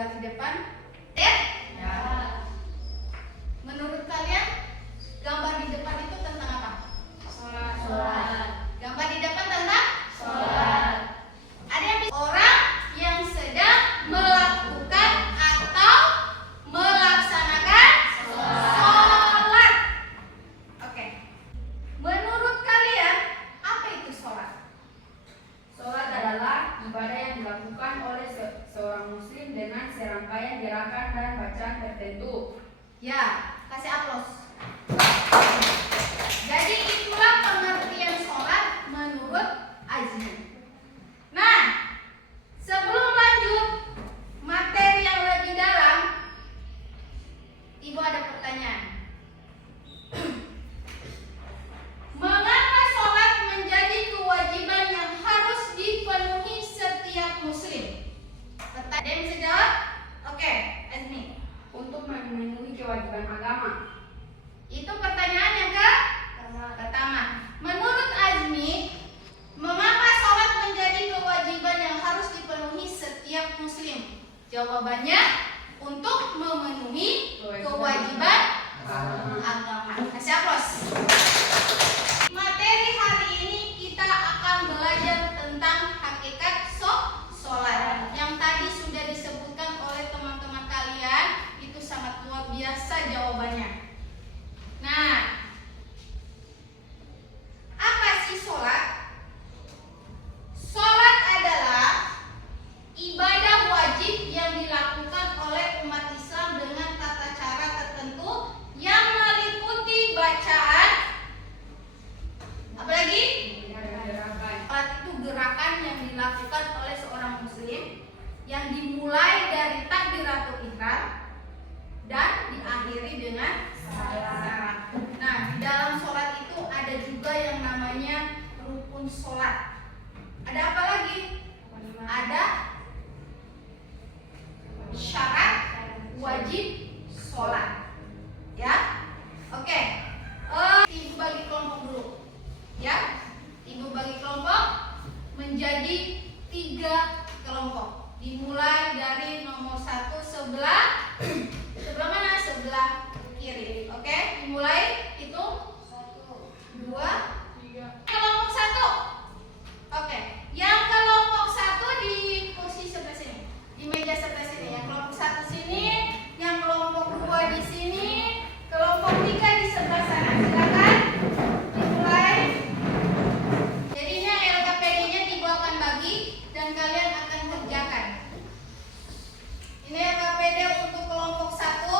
gambar di depan? Ya? Menurut kalian gambar di depan itu tentang apa? Sholat. Gambar di depan tentang? Sholat. Ada yang bisa? Orang yang sedang melakukan atau melaksanakan sholat. Oke. Menurut kalian apa itu sholat? Sholat adalah ibadah yang dilakukan oleh seorang muslim dengan serangkaian gerakan dan bacaan tertentu. Ya, kasih aplaus. Jadi itulah pengertian sholat menurut Azmi. Nah, sebelum lanjut materi yang lebih dalam, Ibu ada pertanyaan. Mengapa sholat menjadi kewajiban yang harus dipenuhi setiap muslim? Ada yang bisa jawab? Oke, Azmi. Untuk memenuhi kewajiban agama. Itu pertanyaan yang pertama. Menurut Azmi, mengapa sholat menjadi kewajiban yang harus dipenuhi setiap muslim? Jawabannya untuk memenuhi kewajiban agama. Kasih aplaus. Materi hari ini kita akan belajar tentang hakikat sholat. Yang tadi sudah disebutkan oleh teman-teman kalian, itu sangat luar biasa jawabannya. Nah, apa sih sholat? Sholat adalah ibadah wajib yang dilakukan oleh umat Islam dengan tata cara tertentu yang meliputi bacaan. Apalagi? Sholat itu gerakan yang dilakukan oleh seorang muslim yang dimulai dari takbiratul ihram dan diakhiri dengan salam. Nah, di dalam sholat itu ada juga yang namanya rukun sholat. Ada apa lagi? Ada syarat wajib sholat. Ya, oke. Ibu bagi kelompok dulu. Ya, Ibu bagi kelompok menjadi 3 kelompok. Dimulai dari nomor 1 sebelah mana? Sebelah kiri. Oke, dimulai hitung 1, 2, 3. Kelompok 1. Oke, yang kelompok 1 di posisi sebelah sini, di meja sebelah sini. Yang kelompok 1 sini, yang kelompok 2 di sini, kelompok 3 di sebelah sana. Silakan dimulai. Jadinya LKPD-nya Ibu akan bagi dan kalian akan kerjakan. Ini LKPD untuk kelompok 1.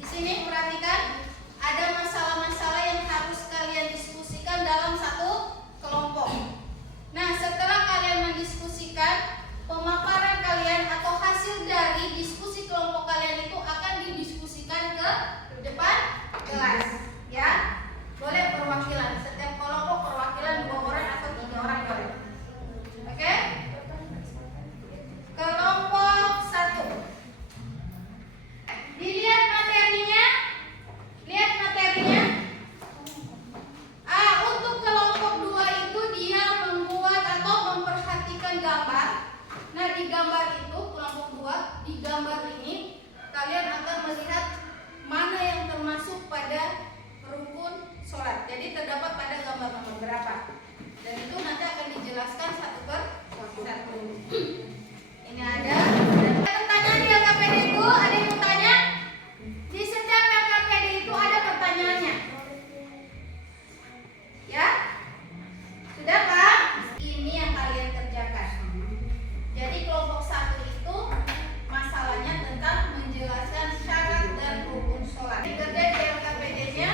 Di sini perhatikan, ada masalah-masalah yang harus kalian diskusikan dalam satu kelompok. Nah, setelah kalian mendiskusikan, pemaparan kalian atau hasil dari diskusi kelompok kalian itu akan didiskusikan ke depan kelas. Ya, boleh perwakilan. Setiap kelompok perwakilan 2 orang atau 3 orang boleh. Oke? Kelompok 1. Dilihat materinya. Lihat materinya. Untuk kelompok 2 itu dia membuat atau memperhatikan gambar. Nah, di gambar itu kelompok 2, di gambar ini kalian akan melihat mana yang termasuk pada rukun sholat. Jadi terdapat pada gambar nomor berapa. Dan itu nanti akan dijelaskan satu per satu. Ini ada pertanyaan di LKPD itu, ada yang mau tanya? Di setiap LKPD itu ada pertanyaannya. Ya? Sudah Pak? Ini yang kalian kerjakan. Jadi kelompok 1 itu masalahnya tentang menjelaskan syarat dan rukun sholat. Dikerja di LKPD-nya.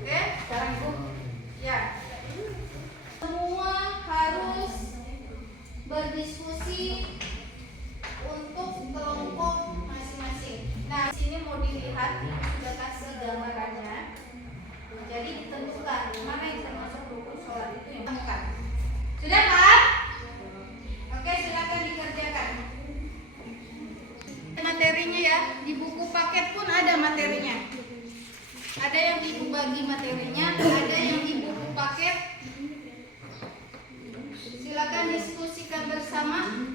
Oke? Sekarang Ibu. Ya. Semua harus berdiskusi untuk kelompok masing-masing. Nah, di sini mau dilihat, sudah kasih gambarannya. Jadi ditentukan mana yang termasuk rukun sholat itu yang temukan. Sudah Pak? Oke, silakan dikerjakan. Materinya ya, di buku paket pun ada materinya. Ada yang Ibu bagi materinya, ada yang di buku paket. Silakan diskusikan bersama.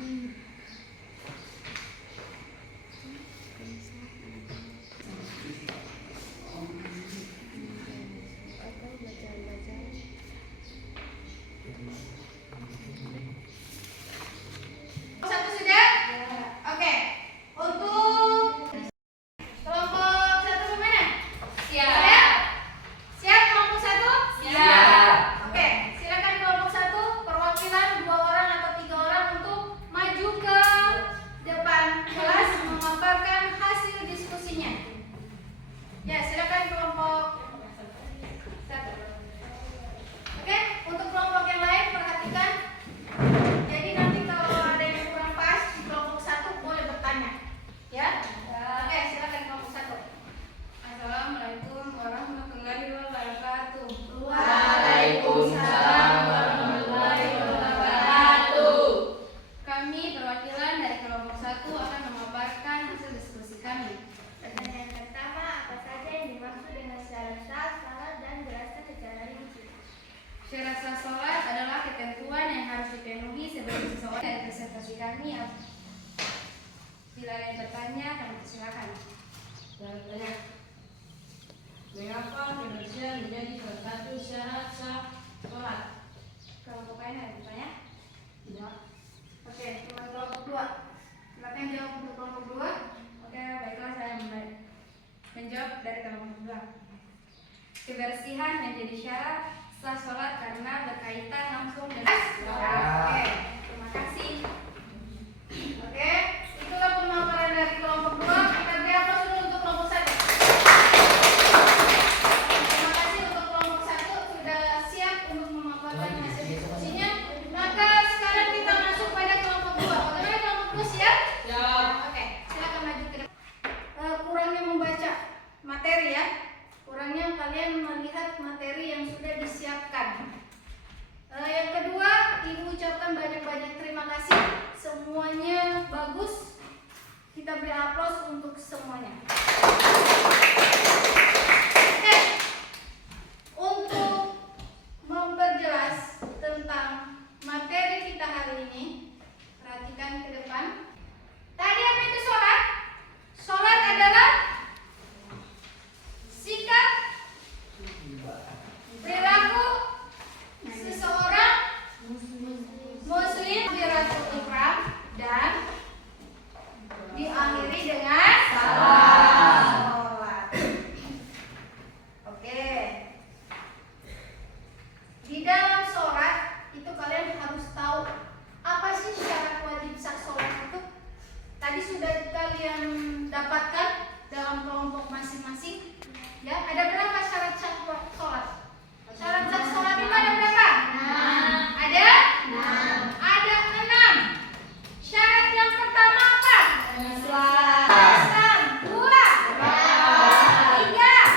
presentasikan niat. Bila ada yang bertanya, kami silakan. Saya bertanya, mengapa kebersihan menjadi salah satu syarat sah sholat? Kelompok lain ada yang bertanya? Tidak. Oke, cuma kelompok 2. Silakan jawab untuk kelompok 2. Oke, baiklah saya menjawab dari kelompok 2. Kebersihan menjadi syarat sah sholat karena berkaitan langsung dengan Oke, terima kasih. Oke, itulah pemaparan dari kelompok 2. Kita beri aplaus dulu untuk kelompok 1. Terima kasih untuk kelompok 1 sudah siap untuk memaparkan hasil diskusinya. Maka sekarang kita masuk pada kelompok 2. Bagaimana kelompok 2 siap? Siap. Oke, silakan maju ke depan. Kurangnya membaca materi ya. Kurangnya kalian melihat materi yang sudah disiapkan. Yang kedua, Ibu ucapkan banyak-banyak terima kasih. Semuanya bagus. Kita beri aplaus untuk semuanya. Oke. Untuk memperjelas tentang materi kita hari ini, perhatikan ke depan. Tadi apa itu sholat? Sholat adalah sikap perilaku seseorang muslim biratul ihram dan diakhiri dengan salat. Oke. Di dalam sholat itu kalian harus tahu apa sih syarat wajib sah sholat itu. Tadi sudah kalian dapatkan dalam kelompok masing-masing. Ya, ada berapa syarat sah sholat? Syarat sah sholat itu ada berapa? 6. Ada? 6. Ada 6. Syarat yang pertama apa? Islam. 2. 3.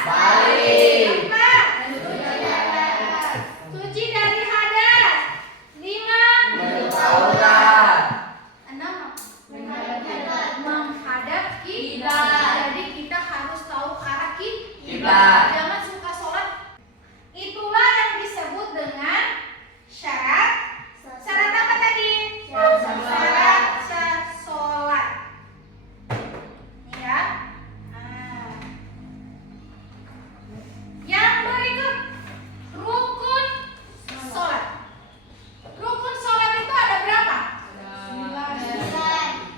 Balik. 4. Suci dari hadas. 5. Bertaurat. 6. Menghadap kiblat. Jadi kita harus tahu arah Kiblat. Jangan suka sholat. Itulah yang disebut dengan syarat. Syarat apa tadi? Syarat sah sholat. Ini ya. Nah. Yang berikut, rukun sholat. Rukun sholat itu ada berapa?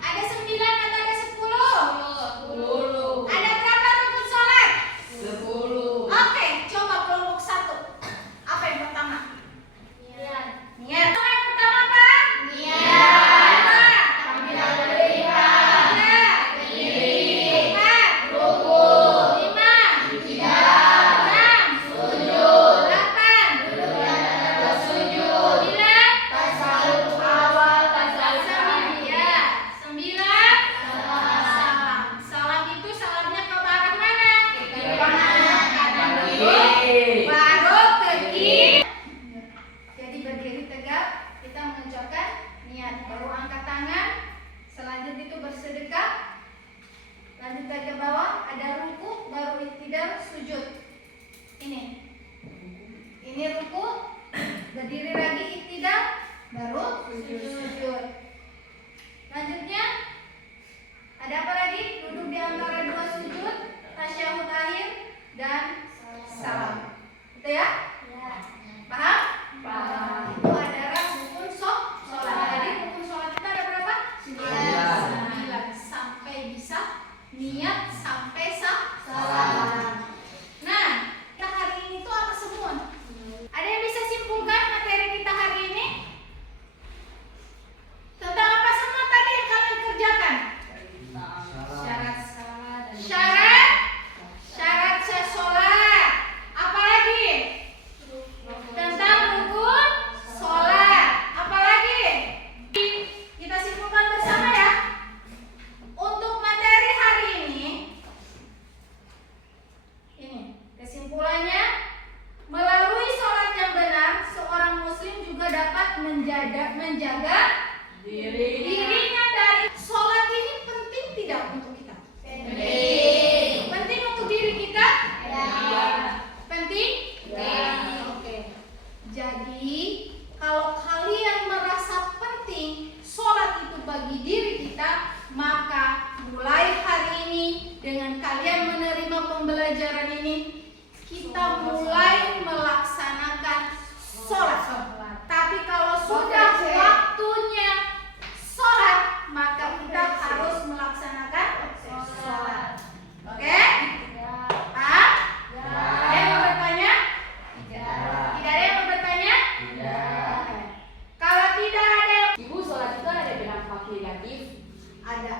Ada 9 atau ada 10? Ada berapa rukun sholat? 10. Oke, coba kelompok 1. Apa yang pertama? Niat. Apa yang pertama apa? Niat. Apa? Tiga. 4. Rukun. 5. Iktidal. 6. Sujud. 8. Duduk di antara sujud. 9. Tasawuf awal, tasawuf akhir. Ya. 9. Salam. Salam itu salamnya ke arah mana? Ke kanan. Kanan dulu. Baru ke kiri. Jadi berdiri tegak, kita mengucapkan niat. Baru angkat tangan. Selanjutnya itu bersedekah. Lanjut ke bawah, ada ruku, baru iktidal, sujud. Ini ruku, berdiri lagi iktidal, baru sujud. Lanjutnya ada apa lagi? Duduk di antara 2 sujud, tasyahud akhir dan salam. Itu ya? Paham? Itu adalah rukun sholat. Jadi rukun sholat kita ada berapa? 9. Sampai bisa niat sampai salam. Nah, kita hari ini tuh apa semua? Ada yang bisa simpulkan materi kita hari ini? Tentang apa semua tadi yang kalian kerjakan? dengan kalian menerima pembelajaran ini, kita mulai melaksanakan sholat. Tapi kalau sudah waktunya sholat, maka kita harus melaksanakan sholat. Oke? Paham? Ada yang mau bertanya? Tidak ada yang mau bertanya? Oke. Kalau tidak ada, Ibu, sholat itu ada dampak negatif. ada.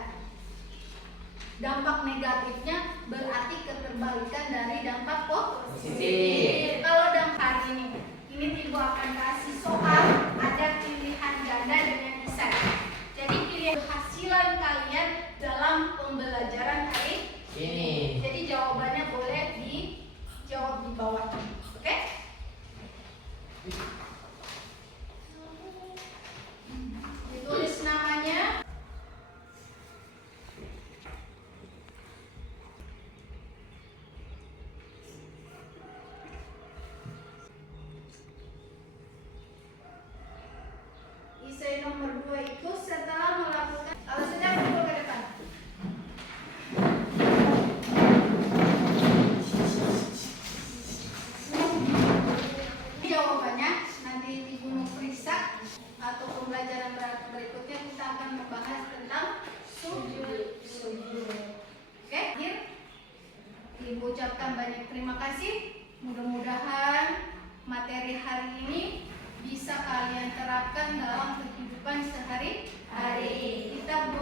Dampak negatifnya berarti keterbalikan dari dampak positif. Kalau dampak ini Ibu akan kasih soal, ada pilihan ganda dengan desain. Jadi pilih hasilan kalian dalam pembelajaran hari ini. Jadi jawabannya boleh dijawab di bawah. Oke? Ditulis namanya. Isi nomor 2 itu setelah melakukan, kalau sudah dulu ke depan. Jawabannya nanti di gunung periksa atau pembelajaran berikutnya kita akan membahas tentang sujud. Oke, akhir Ibu ucapkan banyak terima kasih. Mudah-mudahan materi hari ini bisa kalian terapkan dalam kehidupan sehari-hari. Kita